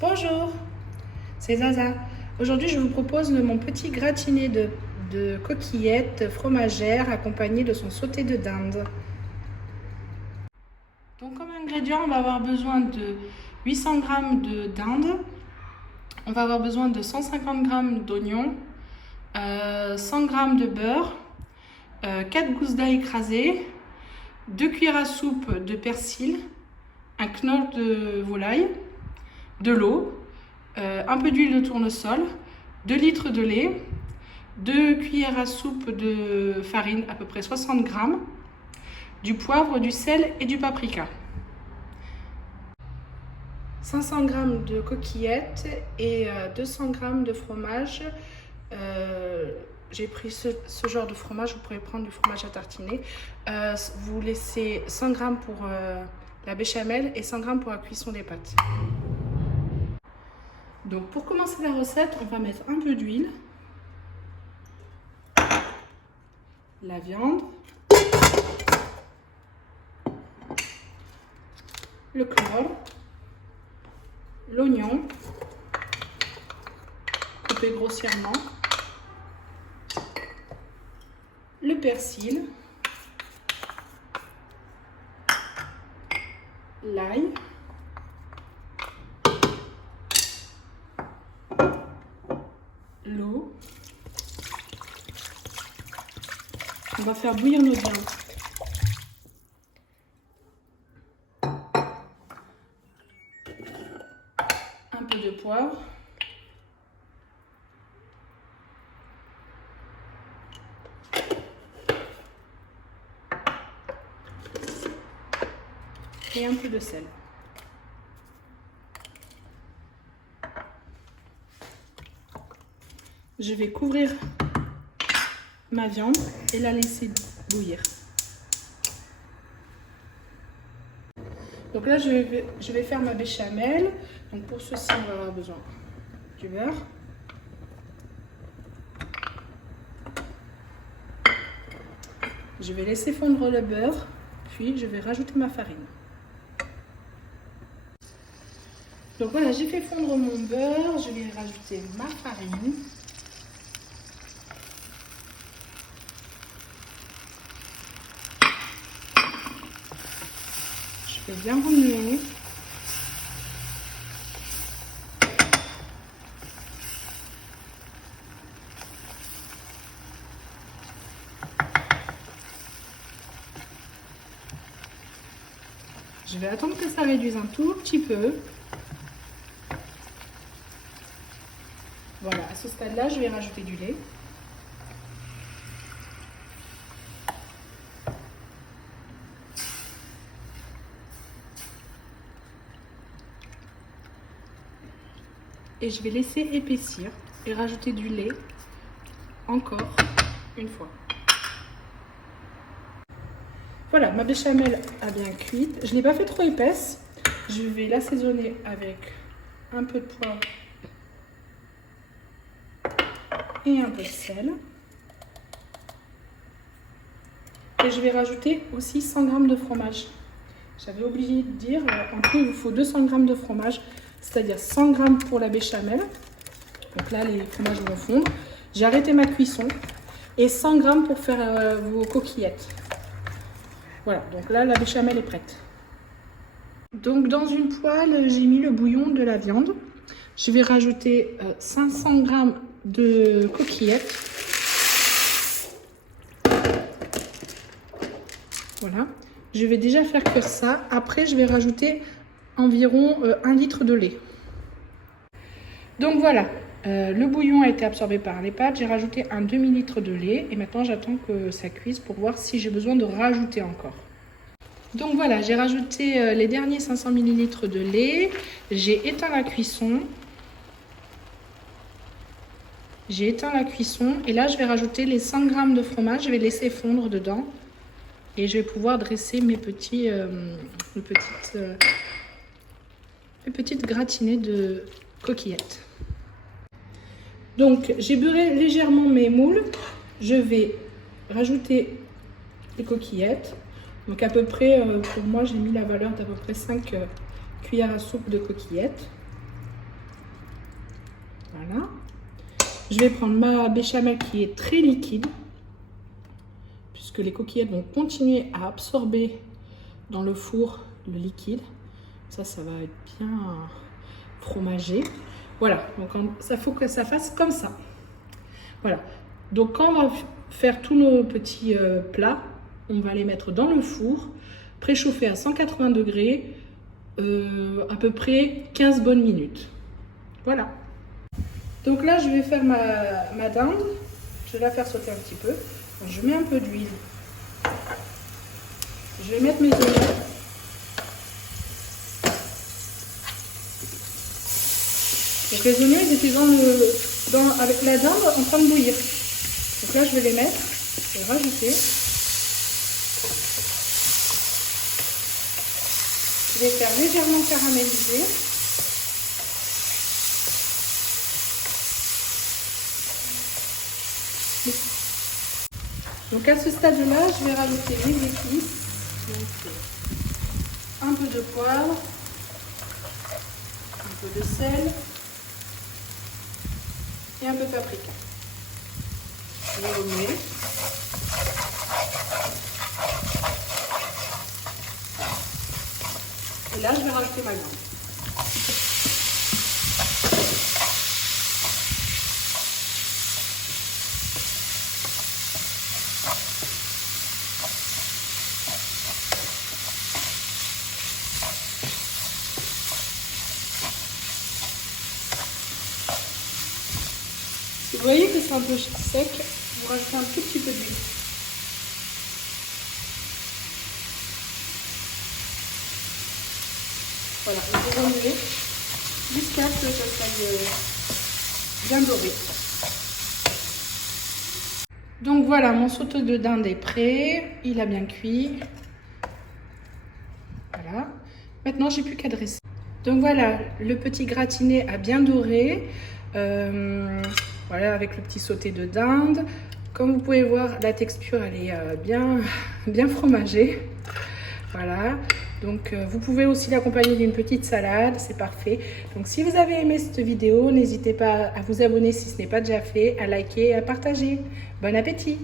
Bonjour, c'est Zaza. Aujourd'hui, je vous propose mon petit gratiné de coquillettes fromagères accompagné de son sauté de dinde. Donc, comme ingrédient, on va avoir besoin de 800 g de dinde, on va avoir besoin de 150 g d'oignons, 100 g de beurre, 4 gousses d'ail écrasées, 2 cuillères à soupe de persil, un knoll de volaille, de l'eau, un peu d'huile de tournesol, 2 litres de lait, 2 cuillères à soupe de farine, à peu près 60 g, du poivre, du sel et du paprika. 500 g de coquillettes et 200 g de fromage. J'ai pris ce genre de fromage, vous pourrez prendre du fromage à tartiner. Vous laissez 100 g pour la béchamel et 100 g pour la cuisson des pâtes. Donc pour commencer la recette, on va mettre un peu d'huile, la viande, le knoll, l'oignon, coupé grossièrement, le persil, l'ail, l'eau. On va faire bouillir nos viandes. Un peu de poivre. Et un peu de sel. Je vais couvrir ma viande et la laisser bouillir. Donc là, je vais faire ma béchamel. Donc pour ceci, on va avoir besoin du beurre, je vais laisser fondre le beurre, puis je vais rajouter ma farine. Donc voilà, j'ai fait fondre mon beurre, je vais rajouter ma farine. Je vais bien remuer. Je vais attendre que ça réduise un tout petit peu. Voilà, à ce stade-là, je vais rajouter du lait. Et je vais laisser épaissir et rajouter du lait encore une fois. Voilà, ma béchamel a bien cuit. Je ne l'ai pas fait trop épaisse. Je vais l'assaisonner avec un peu de poivre et un peu de sel. Et je vais rajouter aussi 100 g de fromage. J'avais oublié de dire, en tout il vous faut 200 g de fromage, c'est-à-dire 100 g pour la béchamel. Donc là, les fromages vont fondre. J'ai arrêté ma cuisson et 100 g pour faire vos coquillettes. Voilà, donc là, la béchamel est prête. Donc dans une poêle, j'ai mis le bouillon de la viande. Je vais rajouter 500 g de coquillettes. Voilà, je vais déjà faire cuire ça. Après, je vais rajouter environ 1 litre de lait. Donc voilà, le bouillon a été absorbé par les pâtes. J'ai rajouté un demi-litre de lait et maintenant j'attends que ça cuise pour voir si j'ai besoin de rajouter encore. Donc voilà, j'ai rajouté les derniers 500 ml de lait. J'ai éteint la cuisson. Et là je vais rajouter les 100 g de fromage. Je vais laisser fondre dedans et je vais pouvoir dresser mes petites gratinées de coquillettes. Donc j'ai beurré légèrement mes moules. Je vais rajouter les coquillettes. Donc à peu près, pour moi, j'ai mis la valeur d'à peu près 5 cuillères à soupe de coquillettes. Voilà. Je vais prendre ma béchamel qui est très liquide, puisque les coquillettes vont continuer à absorber dans le four le liquide. Ça va être bien fromagé. Voilà, donc ça faut que ça fasse comme ça. Voilà, donc quand on va faire tous nos petits plats, on va les mettre dans le four, préchauffer à 180 degrés, à peu près 15 bonnes minutes. Voilà. Donc là, je vais faire ma dinde. Je vais la faire sauter un petit peu. Donc, je mets un peu d'huile. Je vais mettre mes oignons. Donc les oignons, ils étaient avec la dinde en train de bouillir. Donc là, je vais les mettre. Je vais rajouter. Je vais faire légèrement caraméliser. Donc à ce stade-là, je vais rajouter les épices. Donc, un peu de poivre, un peu de sel et un peu de paprika. Je vais remuer. Et là, je vais rajouter ma viande. Si vous voyez que c'est un peu sec, vous rajoutez un tout petit peu d'huile. Voilà, vous remuez jusqu'à ce que ça soit bien doré. Donc voilà, mon sauté de dinde est prêt, il a bien cuit. Voilà, maintenant j'ai plus qu'à dresser. Donc voilà, le petit gratiné a bien doré. Voilà, avec le petit sauté de dinde. Comme vous pouvez voir, la texture elle est bien fromagée. Voilà, donc vous pouvez aussi l'accompagner d'une petite salade, c'est parfait. Donc si vous avez aimé cette vidéo, n'hésitez pas à vous abonner si ce n'est pas déjà fait, à liker et à partager. Bon appétit!